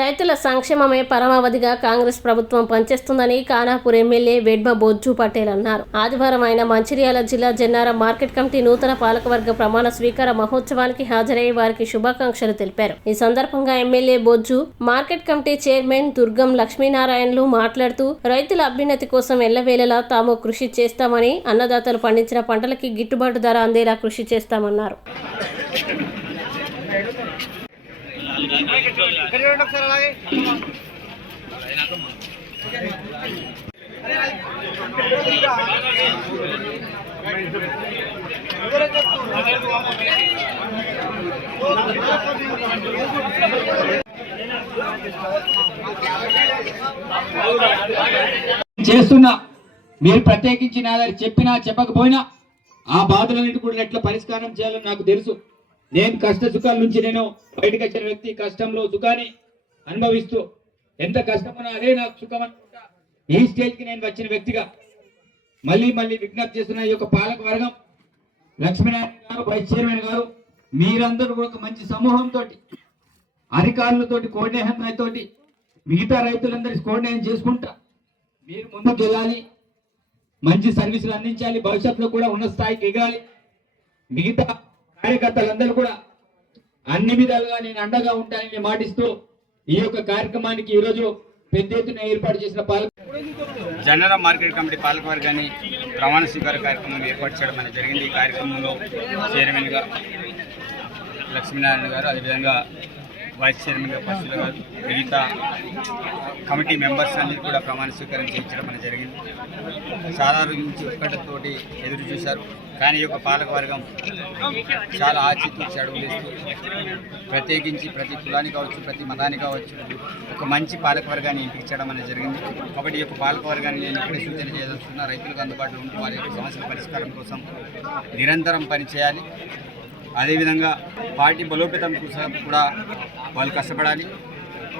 రైతుల సంక్షేమమే పరమావధిగా కాంగ్రెస్ ప్రభుత్వం పనిచేస్తుందని ఖానాపూర్ ఎమ్మెల్యే వెడ్మ బొజ్జు పటేల్ అన్నారు. ఆదివారం ఆయన మంచిర్యాల జిల్లా జన్నారం మార్కెట్ కమిటీ నూతన పాలకవర్గ ప్రమాణ స్వీకార మహోత్సవానికి హాజరై వారికి శుభాకాంక్షలు తెలిపారు. ఈ సందర్భంగా MLA Bojju, market committee chairman Durgam లక్ష్మీనారాయణలు మాట్లాడుతూ రైతుల అభ్యున్నతి కోసం ఎల్లవేళలా తాము కృషి చేస్తామని, అన్నదాతలు పండించిన పంటలకి గిట్టుబాటు ధర అందేలా కృషి చేస్తామన్నారు. చేస్తున్నా మీరు ప్రత్యేకించి నా దగ్గర చెప్పినా చెప్పకపోయినా ఆ బాధలన్నిటి కూడా ఎట్లా పరిష్కారం చేయాలో నాకు తెలుసు. నేను కష్ట సుఖాల నుంచి నేను బయటకు వచ్చిన వ్యక్తి, కష్టంలో సుఖాన్ని అనుభవిస్తూ ఎంత కష్టమన్నా అదే నాకు సుఖం అనుకుంటా ఈ స్టేజ్కి నేను వచ్చిన వ్యక్తిగా మళ్ళీ విజ్ఞప్తి చేస్తున్న ఈ యొక్క పాలక వర్గం, లక్ష్మీనారాయణ గారు, వైస్ చైర్మన్ గారు, మీరందరూ కూడా ఒక మంచి సమూహంతో, అధికారులతోటి కోఆర్డినేషన్ తోటి మిగతా రైతులందరి కోఆర్డినేషన్ చేసుకుంటా మీరు ముందుకు వెళ్ళాలి, మంచి సర్వీసులు అందించాలి, భవిష్యత్తులో కూడా ఉన్న స్థాయికి ఎగాలి. మిగతా కార్యకర్తలందరూ కూడా అన్ని విధాలుగా నేను అండగా ఉంటానని మాటిస్తూ ఈ యొక్క కార్యక్రమానికి ఈరోజు పెద్ద ఎత్తున ఏర్పాటు చేసిన జన్నారం మార్కెట్ కమిటీ పాలకవర్గాన్ని ప్రమాణ స్వీకార కార్యక్రమం ఏర్పాటు చేయడం అనేది జరిగింది. ఈ కార్యక్రమంలో చైర్మన్గా లక్ష్మీనారాయణ గారు, అదేవిధంగా వైస్ చైర్మన్గా పశువుల గారు, మిగతా కమిటీ మెంబర్స్ అన్ని కూడా ప్రమాణ స్వీకారం చేయించడం అనేది జరిగింది. చాలా రోజుల నుంచి ఉత్కంఠతోటి ఎదురు చూశారు, కానీ ఈ యొక్క పాలకవర్గం చాలా ఆచితూచి అడుగులేస్తూ ప్రత్యేకించి ప్రతి కులానికి కావచ్చు, ప్రతి మతానికి కావచ్చు ఒక మంచి పాలకవర్గాన్ని ఎంపిక చేయడం అనేది జరిగింది. కాబట్టి ఈ యొక్క పాలకవర్గాన్ని నేను ఇక్కడే సూచన చేయదలుచుకున్న రైతులకు అందుబాటులో ఉంటూ వారి యొక్క సమస్యల పరిష్కారం కోసం నిరంతరం పనిచేయాలి. అదేవిధంగా పార్టీ బలోపేతం కోసం కూడా వాళ్ళు కష్టపడాలి.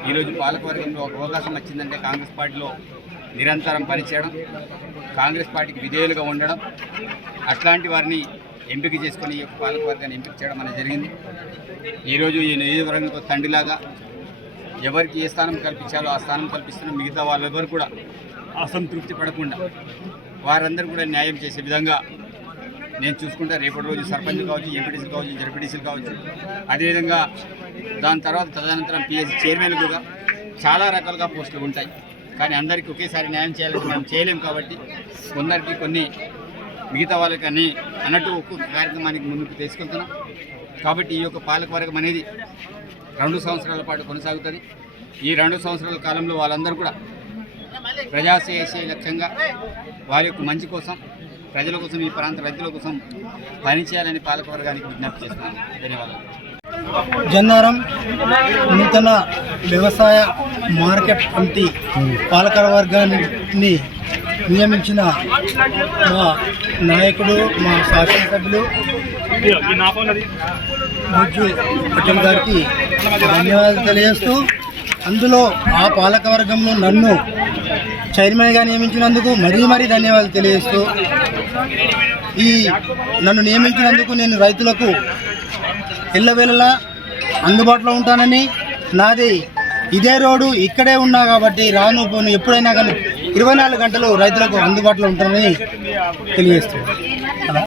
ఈరోజు పాలకవర్గంలో ఒక అవకాశం వచ్చిందంటే కాంగ్రెస్ పార్టీలో నిరంతరం పనిచేయడం, కాంగ్రెస్ పార్టీకి విధేయులుగా ఉండడం, అట్లాంటి వారిని ఎంపిక చేసుకొని ఈ యొక్క పాలకవర్గాన్ని ఎంపిక చేయడం అనేది జరిగింది. ఈరోజు ఈ నియోజకవర్గంలో తండ్రిలాగా ఎవరికి ఏ స్థానం కల్పించాలో ఆ స్థానం కల్పిస్తున్న మిగతా వాళ్ళెవరు కూడా అసంతృప్తి పడకుండా వారందరూ కూడా న్యాయం చేసే విధంగా నేను చూసుకుంటా. రేపటి రోజు సర్పంచ్ కావచ్చు, ఎంపీటీసీలు కావచ్చు, జడ్పీటీసీలు కావచ్చు, అదేవిధంగా దాని తర్వాత తదనంతరం పిఎస్సీ చైర్మన్ కూడా చాలా రకాలుగా పోస్టులు ఉంటాయి. కానీ అందరికీ ఒకేసారి న్యాయం చేయాలంటే మనం చేయలేము. కాబట్టి కొందరికి కొన్ని, మిగతా వాళ్ళకి అన్ని అన్నట్టు ఒక్కొక్క కార్యక్రమానికి ముందుకు తీసుకెళ్తున్నాం. కాబట్టి ఈ యొక్క పాలకవర్గం అనేది 2 సంవత్సరాల పాటు కొనసాగుతుంది. ఈ 2 సంవత్సరాల కాలంలో వాళ్ళందరూ కూడా ప్రజాసేవ లక్ష్యంగా వారి యొక్క మంచి కోసం, ప్రజల కోసం, ఈ ప్రాంత రైతుల కోసం పనిచేయాలని పాలకవర్గానికి విజ్ఞప్తి చేస్తున్నాను. ధన్యవాదాలు. జన్నారం నూతన వ్యవసాయ మార్కెట్ కమిటీ పాలకవర్గాన్ని నియమించిన మా నాయకుడు, మా శాసనసభ్యులు బొజ్జు పటేల్ గారికి ధన్యవాదాలు తెలియజేస్తూ, అందులో ఆ పాలకవర్గంలో నన్ను చైర్మన్గా నియమించినందుకు మరీ ధన్యవాదాలు తెలియజేస్తూ, నన్ను నియమించినందుకు నేను రైతులకు ఎల్లవేళలా అందుబాటులో ఉంటానని, నాది ఇదే రోడ్డు ఇక్కడే ఉన్నా కాబట్టి రాను పోను ఎప్పుడైనా కానీ 24 గంటలు రైతులకు అందుబాటులో ఉంటానని తెలియజేస్తున్నాను.